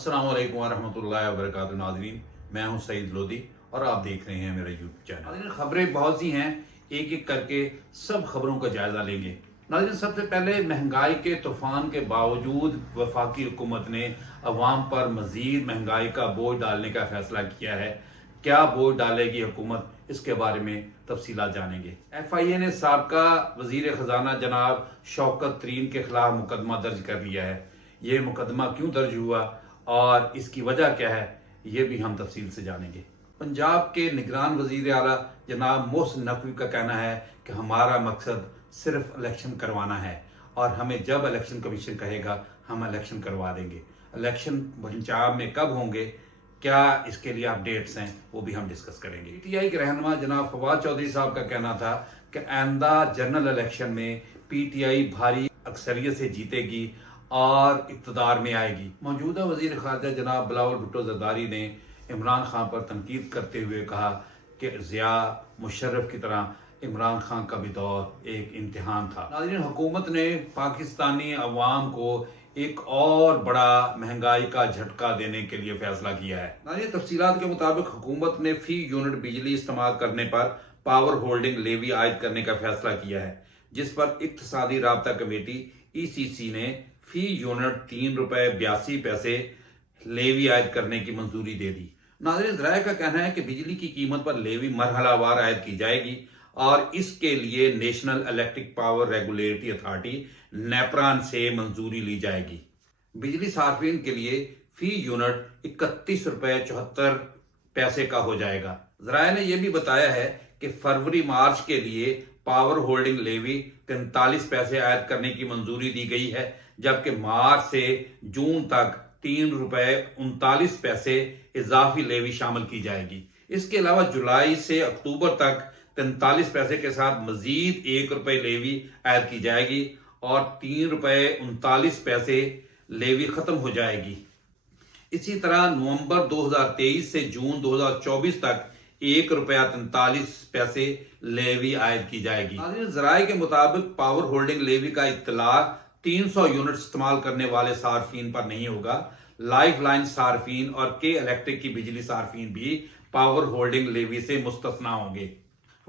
अस्सलाम वालेकुम वरहमतुल्लाहि वबरकातुहू। नाज़रीन, मैं हूं सईद लोधी और आप देख रहे हैं मेरा यूट्यूब चैनल। नाज़रीन, खबरें बहुत सी हैं, एक एक करके सब खबरों का जायजा लेंगे। नाज़रीन, सबसे पहले महंगाई के तूफान के बावजूद वफाकी हुकूमत ने अवाम पर मजीद महंगाई का बोझ डालने का फैसला किया है। क्या बोझ डालेगी हुकूमत, इसके बारे में तफसीलात जानेंगे। FIA ने साबका वजीर खजाना जनाब शौकत तरीन के खिलाफ मुकदमा दर्ज कर लिया है। ये मुकदमा क्यों दर्ज हुआ और इसकी वजह क्या है, ये भी हम तफसील से जानेंगे। पंजाब के निगरान वजीर आला जनाब मोहसिन नकवी का कहना है कि हमारा मकसद सिर्फ इलेक्शन करवाना है और हमें जब इलेक्शन कमीशन कहेगा हम इलेक्शन करवा देंगे। इलेक्शन पंजाब में कब होंगे, क्या इसके लिए अपडेट्स हैं, वो भी हम डिस्कस करेंगे। PTI के रहनुमा जनाब फवाद चौधरी साहब का कहना था कि आइंदा जनरल इलेक्शन में PTI भारी अक्सरियत से जीतेगी और इक़्तिदार में आएगी। मौजूदा वजीर खारजा जनाब बिलावल भुट्टो ज़रदारी ने इमरान खान पर तनकीद करते हुए कहा कि ज़िया मुशर्रफ की तरह इमरान खान का भी दौर एक इम्तिहान था। नाज़रीन, हुकूमत ने पाकिस्तानी अवाम को एक और बड़ा महंगाई का झटका देने के लिए फैसला किया है। नाज़रीन, तफसीलात के मुताबिक हुकूमत ने फी यूनिट बिजली इस्तेमाल करने पर पावर होल्डिंग लेवी आयद करने का फैसला किया है, जिस पर इक्तिसादी राबता कमेटी ECC ने फी यूनिट ₹3.82 लेवी आयद करने की मंजूरी दे दी। नाज़रीन, ज़राए का कहना है कि बिजली की कीमत पर लेवी मरहलावार आयद की जाएगी और इसके लिए national electric power regulatory authority नेपरान से मंजूरी ली जाएगी। बिजली सार्फिन के लिए फी यूनिट ₹31.74 का हो जाएगा। ज़राए ने यह भी बताया है कि फरवरी मार्च के लिए पावर होल्डिंग लेवी 43 पैसे आयद करने की मंजूरी दी गई है, जबकि मार्च से जून तक ₹3.39 इजाफी लेवी शामिल की जाएगी। इसके अलावा जुलाई से अक्टूबर तक 43 पैसे के साथ मजीद ₹1 लेवी ऐड की जाएगी और ₹3.39 लेवी खत्म हो जाएगी। इसी तरह नवंबर 2023 से जून 2024 तक ₹1.43 लेवी आयद की जाएगी। ज़राए के मुताबिक पावर होल्डिंग लेवी का इत्तलाक 300 यूनिट इस्तेमाल करने वाले सार्फिन पर नहीं होगा। लाइफ लाइन सार्फिन और के इलेक्ट्रिक की बिजली सार्फिन भी पावर होल्डिंग लेवी से मुस्तस्ना होंगे।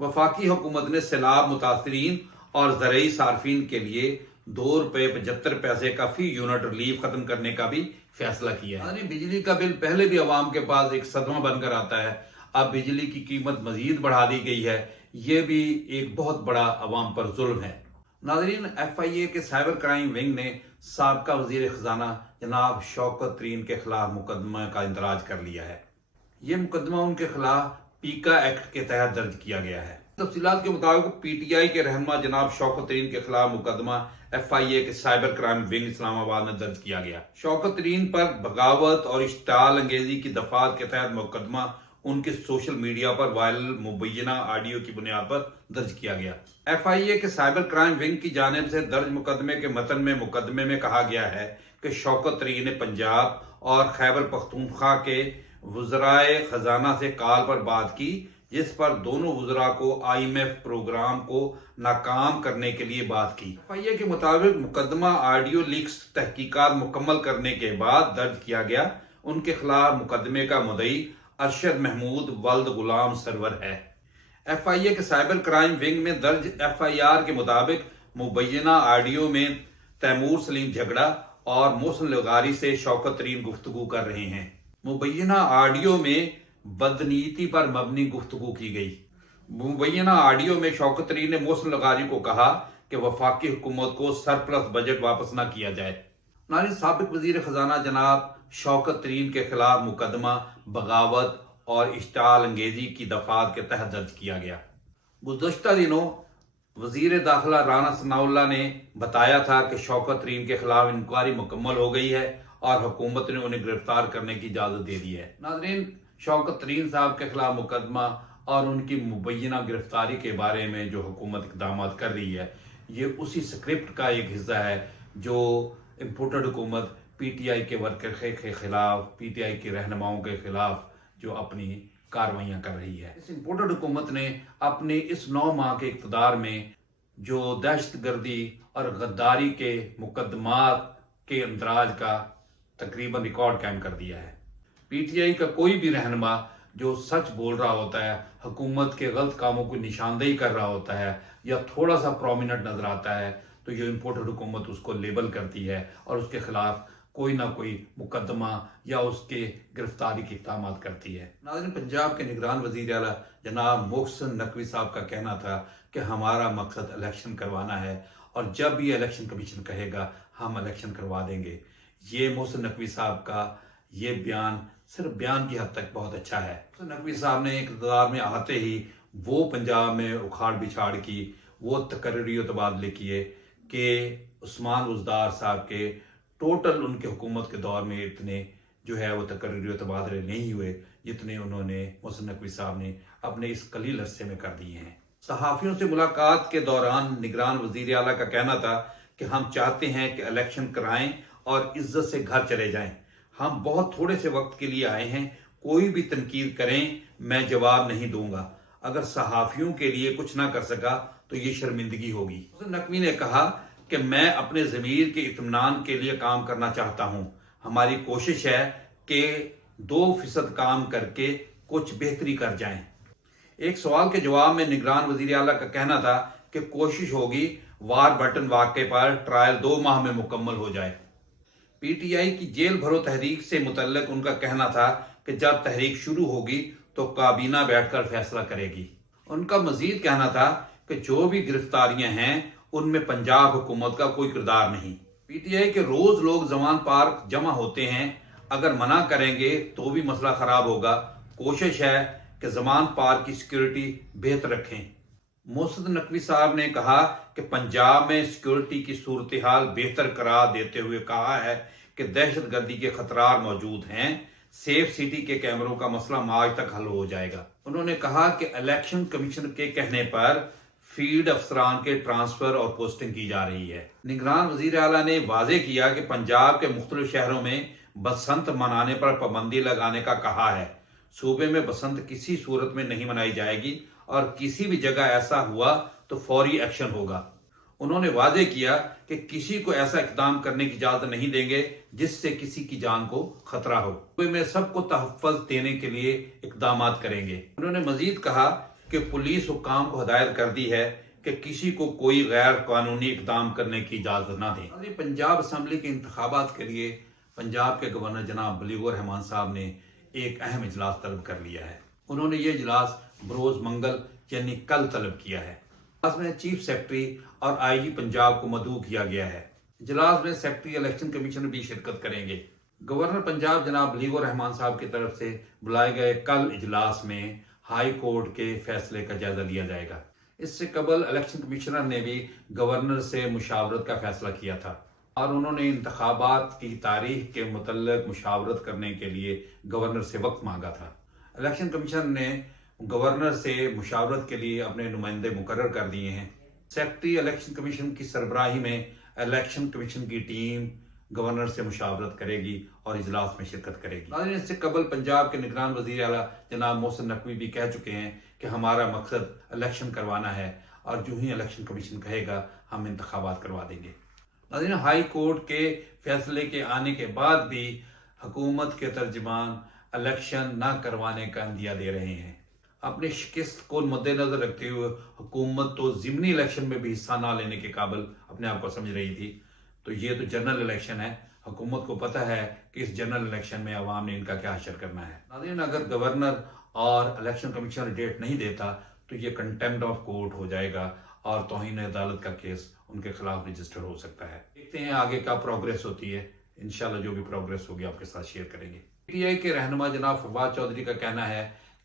वफाकी हुकूमत ने सैलाब मुतासरीन और ज़रई सार्फिन के लिए ₹2.75 का फी यूनिट रिलीफ खत्म करने का भी फैसला किया है। बिजली का बिल पहले भी अवाम के पास एक सदमा बनकर आता है, अब बिजली की कीमत मजीद बढ़ा दी गई है। ये भी एक बहुत बड़ा अवाम पर जुल्म है। नाज़रीन, FIA के साइबर क्राइम विंग ने साबका वजीर खजाना जनाब शौकत तरीन के खिलाफ मुकदमा का इंदराज कर लिया है। ये मुकदमा उनके खिलाफ पीका एक्ट के तहत दर्ज किया गया है। तफसीलात के मुताबिक PTI के रहनुमा जनाब शौकत तरीन के खिलाफ मुकदमा FIA के साइबर क्राइम विंग इस्लामाबाद में दर्ज किया गया। शौकत तरीन पर बगावत और इश्ताल अंगेजी की दफात के तहत मुकदमा उनके सोशल मीडिया पर वायरल मुबैना ऑडियो की बुनियाद पर दर्ज किया गया। FIA के साइबर क्राइम विंग की जानिब से दर्ज मुकदमे के मतन में मुकदमे में कहा गया है कि शौकत तरीन ने पंजाब और खैबर पख्तूनख्वा के वज़राए खजाना से कॉल पर बात की, जिस पर दोनों वज़रा को IMF प्रोग्राम को नाकाम करने के लिए बात की। FIA के मुताबिक मुकदमा ऑडियो लीक्स तहकीकात मुकम्मल करने के बाद दर्ज किया गया। उनके खिलाफ मुकदमे का मुद्दई अरशद महमूद वल्द गुलाम सरवर है। FIA के साइबर क्राइम विंग में दर्ज FIR के मुताबिक मुबैना ऑडियो में तैमूर सलीम झगड़ा और मोहसिन लगारी से शौकत तरीन गुफ्तगू कर रहे हैं। मुबैना ऑडियो में बदनीति पर मबनी गुफ्तगू की गई। मुबैना ऑडियो में शौकत तरीन ने मोहसिन लगारी को कहा कि वफाकी हुकूमत को सरप्लस बजट वापस न किया जाए। नाज़रीन, साबिक वजीर खजाना जनाब शौकत तरीन के खिलाफ मुकदमा बगावत और इश्ताल अंगेजी की दफात के तहत दर्ज किया गया। गुज़श्ता दिनों वजीर दाखिला राना सनाउल्लाह ने बताया था कि शौकत तरीन के खिलाफ इंक्वायरी मुकम्मल हो गई है और हुकूमत ने उन्हें गिरफ्तार करने की इजाजत दे दी है। नाज़रीन, शौकत तरीन साहब के खिलाफ मुकदमा और उनकी मुबैना गिरफ्तारी के बारे में जो हुकूमत इक़दाम कर रही है, ये उसी स्क्रिप्ट का एक हिस्सा है जो इम्पोर्टेड हुकूमत PTI के वर्कर के खिलाफ, PTI के रहनुमाओं के खिलाफ जो अपनी कार्रवाइयाँ कर रही है। इस इम्पोर्टेड हुकूमत ने अपने इस 9 माह के इक़्तिदार में जो दहशत गर्दी और गद्दारी के मुकदमात के अंदराज का तकरीबन रिकॉर्ड कायम कर दिया है। पीटीआई का कोई भी रहनुमा जो सच बोल रहा होता है, हुकूमत के गलत कामों को निशानदेही कर रहा होता है या थोड़ा सा प्रोमिनेंट नजर आता है, तो ये इम्पोर्टेड हुकूमत उसको लेबल करती है और उसके खिलाफ कोई ना कोई मुकदमा या उसके गिरफ्तारी के इक़दाम करती है। नाज़रीन, पंजाब के निगरान वज़ीर आला जनाब मोहसिन नकवी साहब का कहना था कि हमारा मकसद इलेक्शन करवाना है और जब भी इलेक्शन कमीशन कहेगा हम इलेक्शन करवा देंगे। ये मोहसिन नकवी साहब का ये बयान सिर्फ बयान की हद तक बहुत अच्छा है। मोहसिन नकवी साहब ने इक़्तिदार में आते ही वो पंजाब में उखाड़ बिछाड़ की, वो तकर्री और तबादले किए कि उस्मान बुज़दार साहब के टोटल उनके हुकूमत के दौर में इतने जो है वो तकर्री और तबादले नहीं हुए जितने उन्होंने मोहसिन नकवी साहब ने अपने इस कलील अरसे में कर दिए हैं। सहाफ़ियों से मुलाकात के दौरान निगरान वज़ीर आला का कहना था कि हम चाहते हैं कि इलेक्शन कराएं और इज्जत से घर चले जाएं। हम बहुत थोड़े से वक्त के लिए आए हैं, कोई भी तनकीद करें मैं जवाब नहीं दूंगा। अगर सहाफ़ियों के लिए कुछ ना कर सका तो ये शर्मिंदगी होगी। मोहसिन नकवी ने कहा कि मैं अपने ज़मीर के इत्मीनान के लिए काम करना चाहता हूँ। हमारी कोशिश है कि 2% काम करके कुछ बेहतरी कर जाएं। एक सवाल के जवाब में निगरान वज़ीर आला का कहना था कि कोशिश होगी वारबर्टन वाक़े पर ट्रायल 2 माह में मुकम्मल हो जाए। पीटीआई की जेल भरो तहरीक से मुतल्लिक उनका कहना था कि जब तहरीक शुरू होगी तो काबीना बैठकर फैसला करेगी। उनका मजीद कहना था कि जो भी गिरफ्तारियां हैं उनमें पंजाब हुकूमत का कोई किरदार नहीं। पीटीआई के रोज लोग जवान पार्क जमा होते हैं, अगर मना करेंगे तो भी मसला खराब होगा। कोशिश है कि जवान पार्क की सिक्योरिटी बेहतर रखें। मोहसिन नकवी साहब ने कहा कि पंजाब में सिक्योरिटी की सूरत हाल बेहतर करार देते हुए कहा है कि दहशत गर्दी के खतरात मौजूद हैं। सेफ सिटी के कैमरों का मसला मार्च तक हल हो जाएगा। उन्होंने कहा कि इलेक्शन कमीशन के कहने पर फील्ड अफसरान के ट्रांसफर और पोस्टिंग की जा रही है। निगरान वजीर आला ने वाजे किया कि पंजाब के मुख्तलिफ शहरों में बसंत मनाने पर पाबंदी लगाने का कहा है। सूबे में बसंत किसी सूरत में नहीं मनाई जाएगी और किसी भी जगह ऐसा हुआ तो फौरी एक्शन होगा। उन्होंने वाजे किया कि किसी को ऐसा इक़दाम करने की इजाजत नहीं देंगे जिससे किसी की जान को खतरा हो। सूबे में सबको तहफ़्फ़ुज़ देने के लिए इक़दाम करेंगे। उन्होंने मजीद कहा कि पुलिस हुक्काम को हदायत कर दी है कि किसी को कोई गैर कानूनी इक़दाम करने की इजाजत ना दें। पंजाब असम्बली के इंतखाबात के लिए पंजाब के गवर्नर जनाब बलीगुर रहमान साहब ने एक अहम इजलास तलब कर लिया है। उन्होंने ये इजलास बरोज मंगल यानी कल तलब किया है। इजलास में चीफ सेक्रेटरी और आईजी पंजाब को मदऊ किया गया है। इजलास में सेक्रेटरी इलेक्शन कमीशन भी शिरकत करेंगे। गवर्नर पंजाब जनाब बलीगुर रहमान साहब की तरफ से बुलाए गए कल इजलास में हाई कोर्ट के फैसले का जायजा लिया जाएगा। इससे कबल इलेक्शन कमिश्नर ने भी गवर्नर से मुशावरत का फैसला किया था और उन्होंने इंतखाबात की तारीख के मुतल्लिक मुशावरत करने के लिए गवर्नर से वक्त मांगा था। इलेक्शन कमीशन ने गवर्नर से मुशावरत के लिए अपने नुमाइंदे मुकर्रर कर दिए हैं। सेक्रेटरी इलेक्शन कमीशन की सरबराही में इलेक्शन कमीशन की टीम गवर्नर से मुशावरत करेगी और इजलास में शिरकत करेगी। इससे कबल पंजाब के निगरान वज़ीर आला जनाब मोहसिन नकवी भी कह चुके हैं कि हमारा मकसद इलेक्शन करवाना है और जो ही इलेक्शन कमीशन कहेगा हम इंतखाबात करवा देंगे। नाज़रीन, हाई कोर्ट के फैसले के आने के बाद भी हुकूमत के तर्जुमान इलेक्शन न करवाने का इंदिया दे रहे हैं। अपनी शिकस्त को मद्देनजर रखते हुए हुकूमत तो ज़िमनी इलेक्शन में भी हिस्सा ना लेने के काबिल अपने आप को समझ रही थी, तो ये तो जनरल इलेक्शन है। हुकूमत को पता है कि इस जनरल इलेक्शन में अवाम ने इनका क्या हशर करना है। नाज़रीन, अगर गवर्नर और इलेक्शन कमीशनर डेट नहीं देता तो ये कंटेम्प्ट ऑफ कोर्ट हो जाएगा और तौहीन अदालत का केस उनके खिलाफ रजिस्टर हो सकता है। देखते हैं आगे क्या प्रोग्रेस होती है। इंशाल्लाह जो भी प्रोग्रेस होगी आपके साथ शेयर करेंगे। पीटीआई के रहनुमा जनाब फवाद चौधरी का कहना है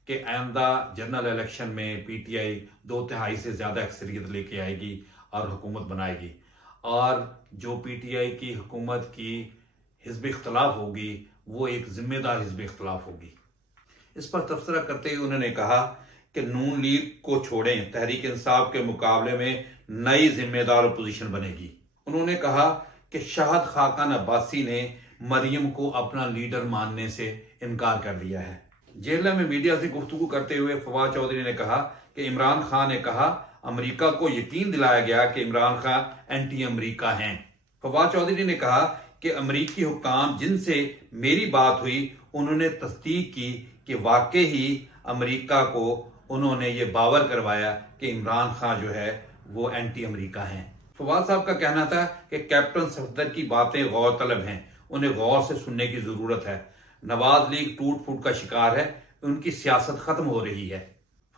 कि आइंदा जनरल इलेक्शन में पीटीआई 2/3 से ज्यादा अक्सरियत लेके आएगी और हुकूमत बनाएगी और जो पीटीआई की हुकूमत की हिज़्ब इख्तलाफ होगी वो एक जिम्मेदार हिज़्ब इख्तलाफ होगी। इस पर तबसरा करते हुए उन्होंने कहा कि नून लीग को छोड़ें, तहरीक इंसाफ के मुकाबले में नई जिम्मेदार अपोजिशन बनेगी। उन्होंने कहा कि शाहद खाकान अब्बासी ने मरियम को अपना लीडर मानने से इनकार कर दिया है। जेल में मीडिया से गुफ्तगू करते हुए फवाद चौधरी ने कहा कि इमरान खान ने कहा अमेरिका को यकीन दिलाया गया कि इमरान खान एंटी अमेरिका हैं। फवाद चौधरी ने कहा کہ امریکی حکام جن سے میری بات ہوئی انہوں نے تصدیق کی کہ واقعی ہی امریکہ کو انہوں نے یہ باور کروایا کہ عمران خان جو ہے وہ اینٹی امریکہ ہیں۔ فواد صاحب کا کہنا تھا کہ کیپٹن صفدر کی باتیں غور طلب ہیں، انہیں غور سے سننے کی ضرورت ہے۔ نواز لیگ ٹوٹ پھوٹ کا شکار ہے، ان کی سیاست ختم ہو رہی ہے۔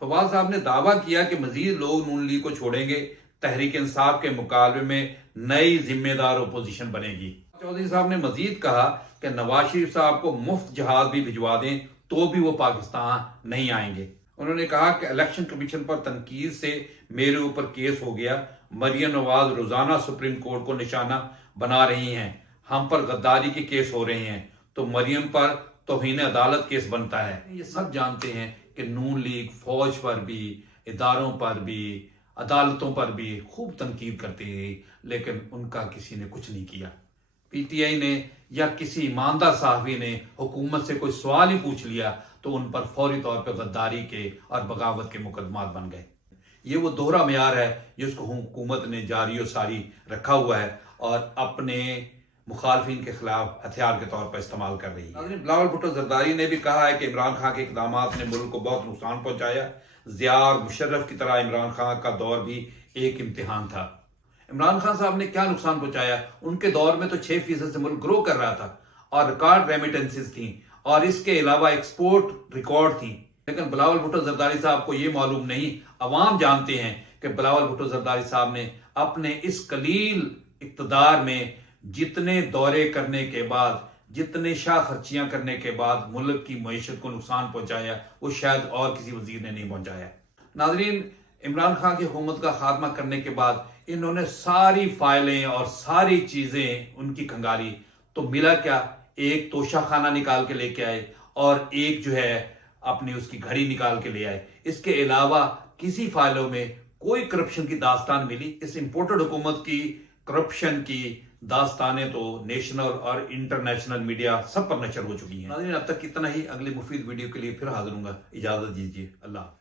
فواد صاحب نے دعویٰ کیا کہ مزید لوگ نون لیگ کو چھوڑیں گے، تحریک انصاف کے مقابلے میں نئی ذمہ دار اپوزیشن بنے گی۔ چودھری صاحب نے مزید کہا کہ نواز شریف صاحب کو مفت جہاز بھی بھجوا دیں تو بھی وہ پاکستان نہیں آئیں گے۔ انہوں نے کہا کہ الیکشن کمیشن پر تنقید سے میرے اوپر کیس ہو گیا، مریم نواز روزانہ سپریم کورٹ کو نشانہ بنا رہی ہیں، ہم پر غداری کے کیس ہو رہے ہیں تو مریم پر توہین عدالت کیس بنتا ہے۔ یہ سب جانتے ہیں کہ نون لیگ فوج پر بھی، اداروں پر بھی، عدالتوں پر بھی خوب تنقید کرتی رہی، لیکن ان کا کسی نے کچھ نہیں کیا۔ پی ٹی آئی نے یا کسی ایماندار صحافی نے حکومت سے کوئی سوال ہی پوچھ لیا تو ان پر فوری طور پہ غداری کے اور بغاوت کے مقدمات بن گئے۔ یہ وہ دوہرا معیار ہے جس کو حکومت نے جاری و ساری رکھا ہوا ہے اور اپنے مخالفین کے خلاف ہتھیار کے طور پر استعمال کر رہی ہے۔ بلاول بھٹو زرداری نے بھی کہا ہے کہ عمران خان کے اقدامات نے ملک کو بہت نقصان پہنچایا۔ ضیاء اور مشرف کی طرح عمران خان کا دور بھی ایک امتحان تھا۔ عمران خان صاحب نے کیا نقصان پہنچایا؟ ان کے دور میں تو 6% سے ملک گرو کر رہا تھا اور ریکارڈ ریمیٹنسز تھیں اور اس کے علاوہ ایکسپورٹ ریکارڈ تھیں، لیکن بلاول بھٹو زرداری صاحب کو یہ معلوم نہیں، عوام جانتے ہیں کہ بلاول بھٹو زرداری صاحب نے اپنے اس قلیل اقتدار میں جتنے دورے کرنے کے بعد، جتنے شاہ خرچیاں کرنے کے بعد ملک کی معیشت کو نقصان پہنچایا وہ شاید اور کسی وزیر نے نہیں پہنچایا۔ ناظرین، عمران خان کی حکومت کا خاتمہ کرنے کے بعد انہوں نے ساری فائلیں اور ساری چیزیں ان کی کھنگالی تو ملا کیا؟ ایک توشہ خانہ نکال کے لے کے آئے اور ایک جو ہے اپنی اس کی گھڑی نکال کے لے آئے۔ اس کے علاوہ کسی فائلوں میں کوئی کرپشن کی داستان ملی؟ اس امپورٹڈ حکومت کی کرپشن کی داستانیں تو نیشنل اور انٹرنیشنل میڈیا سب پر نشر ہو چکی ہیں۔ ناظرین، اب تک اتنا ہی، اگلی مفید ویڈیو کے لیے پھر حاضر ہوں گا، اجازت دیجیے، اللہ حافظ۔